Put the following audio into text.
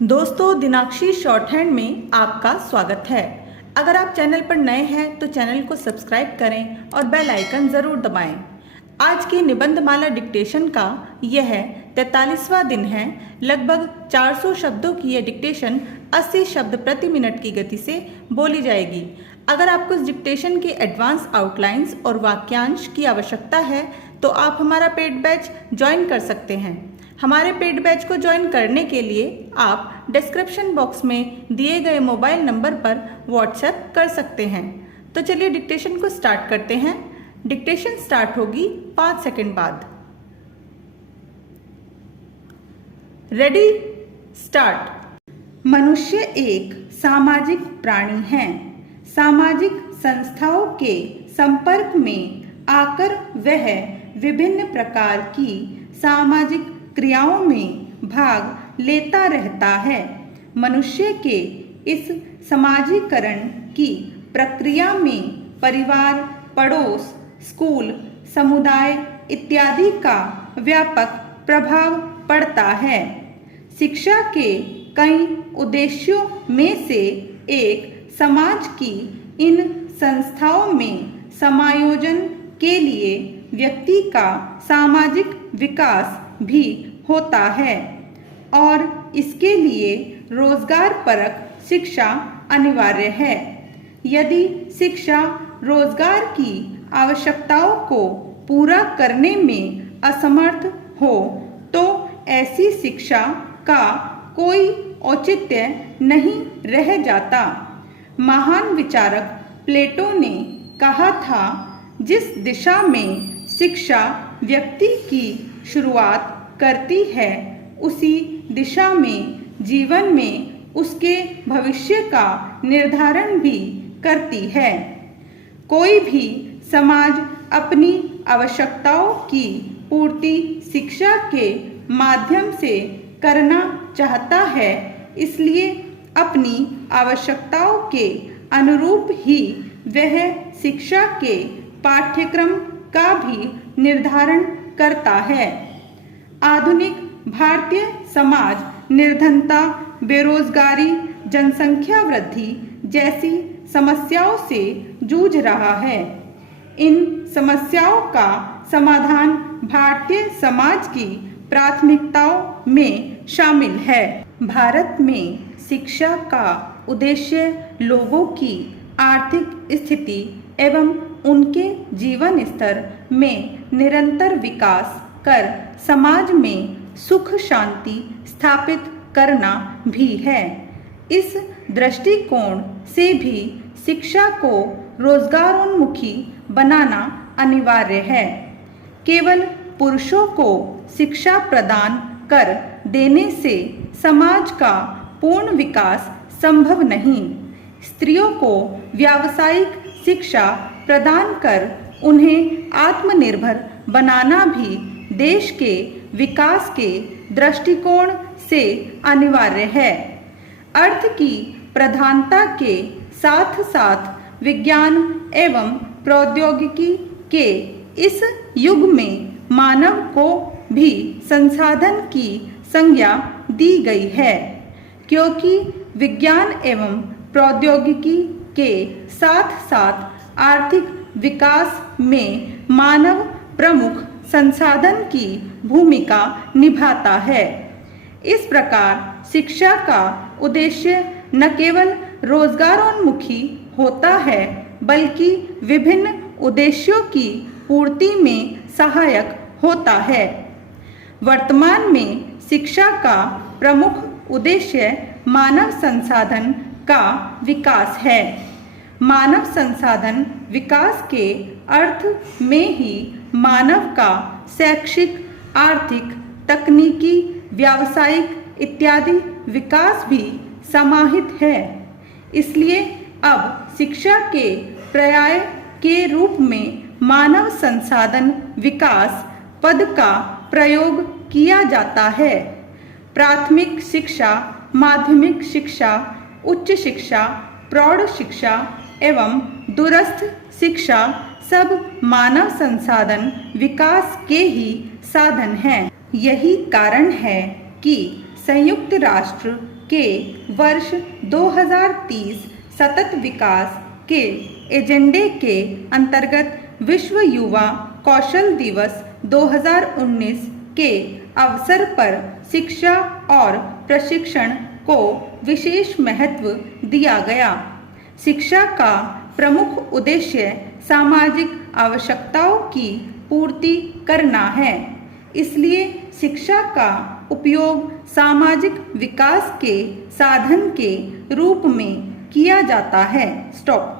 दोस्तों, दिनाक्षी short hand में आपका स्वागत है। अगर आप चैनल पर नए हैं तो चैनल को सब्सक्राइब करें और बेल आइकन ज़रूर दबाएं। आज की निबंधमाला डिक्टेशन का यह 43वां दिन है। लगभग 400 शब्दों की यह डिक्टेशन 80 शब्द प्रति मिनट की गति से बोली जाएगी। अगर आपको इस डिक्टेशन के एडवांस आउटलाइंस और वाक्यांश की आवश्यकता है तो आप हमारा पेड बैच ज्वाइन कर सकते हैं। हमारे पेड बैच को ज्वाइन करने के लिए आप डिस्क्रिप्शन बॉक्स में दिए गए मोबाइल नंबर पर व्हाट्सएप कर सकते हैं। तो चलिए डिक्टेशन को स्टार्ट करते हैं। डिक्टेशन स्टार्ट होगी 5 सेकंड बाद। Ready, start. मनुष्य एक सामाजिक प्राणी है। सामाजिक संस्थाओं के संपर्क में आकर वह विभिन्न प्रकार की सामाजिक क्रियाओं में भाग लेता रहता है। मनुष्य के इस समाजीकरण की प्रक्रिया में परिवार, पड़ोस, स्कूल, समुदाय इत्यादि का व्यापक प्रभाव पड़ता है। शिक्षा के कई उद्देश्यों में से एक समाज की इन संस्थाओं में समायोजन के लिए व्यक्ति का सामाजिक विकास भी होता है और इसके लिए रोजगार परक शिक्षा अनिवार्य है। यदि शिक्षा रोजगार की आवश्यकताओं को पूरा करने में असमर्थ हो तो ऐसी शिक्षा का कोई औचित्य नहीं रह जाता। महान विचारक प्लेटो ने कहा था, जिस दिशा में शिक्षा व्यक्ति की शुरुआत करती है उसी दिशा में जीवन में उसके भविष्य का निर्धारण भी करती है। कोई भी समाज अपनी आवश्यकताओं की पूर्ति शिक्षा के माध्यम से करना चाहता है, इसलिए अपनी आवश्यकताओं के अनुरूप ही वह शिक्षा के पाठ्यक्रम का भी निर्धारण करता है। आधुनिक भारतीय समाज निर्धनता, बेरोजगारी, जनसंख्या वृद्धि जैसी समस्याओं से जूझ रहा है। इन समस्याओं का समाधान भारतीय समाज की प्राथमिकताओं में शामिल है। भारत में शिक्षा का उद्देश्य लोगों की आर्थिक स्थिति एवं उनके जीवन स्तर में निरंतर विकास कर समाज में सुख शांति स्थापित करना भी है। इस दृष्टिकोण से भी शिक्षा को रोजगारोन्मुखी बनाना अनिवार्य है। केवल पुरुषों को शिक्षा प्रदान कर देने से समाज का पूर्ण विकास संभव नहीं। स्त्रियों को व्यावसायिक शिक्षा प्रदान कर उन्हें आत्मनिर्भर बनाना भी देश के विकास के दृष्टिकोण से अनिवार्य है। अर्थ की प्रधानता के साथ साथ विज्ञान एवं प्रौद्योगिकी के इस युग में मानव को भी संसाधन की संज्ञा दी गई है, क्योंकि विज्ञान एवं प्रौद्योगिकी के साथ साथ आर्थिक विकास में मानव प्रमुख संसाधन की भूमिका निभाता है। इस प्रकार शिक्षा का उद्देश्य न केवल रोजगारोन्मुखी होता है बल्कि विभिन्न उद्देश्यों की पूर्ति में सहायक होता है। वर्तमान में शिक्षा का प्रमुख उद्देश्य मानव संसाधन का विकास है। मानव संसाधन विकास के अर्थ में ही मानव का शैक्षिक, आर्थिक, तकनीकी, व्यावसायिक इत्यादि विकास भी समाहित है। इसलिए अब शिक्षा के पर्याय के रूप में मानव संसाधन विकास पद का प्रयोग किया जाता है। प्राथमिक शिक्षा, माध्यमिक शिक्षा, उच्च शिक्षा, प्रौढ़ शिक्षा एवं दूरस्थ शिक्षा सब मानव संसाधन विकास के ही साधन हैं। यही कारण है कि संयुक्त राष्ट्र के वर्ष 2030 सतत विकास के एजेंडे के अंतर्गत विश्व युवा कौशल दिवस 2019 के अवसर पर शिक्षा और प्रशिक्षण को विशेष महत्व दिया गया। शिक्षा का प्रमुख उद्देश्य सामाजिक आवश्यकताओं की पूर्ति करना है, इसलिए शिक्षा का उपयोग सामाजिक विकास के साधन के रूप में किया जाता है। स्टॉप।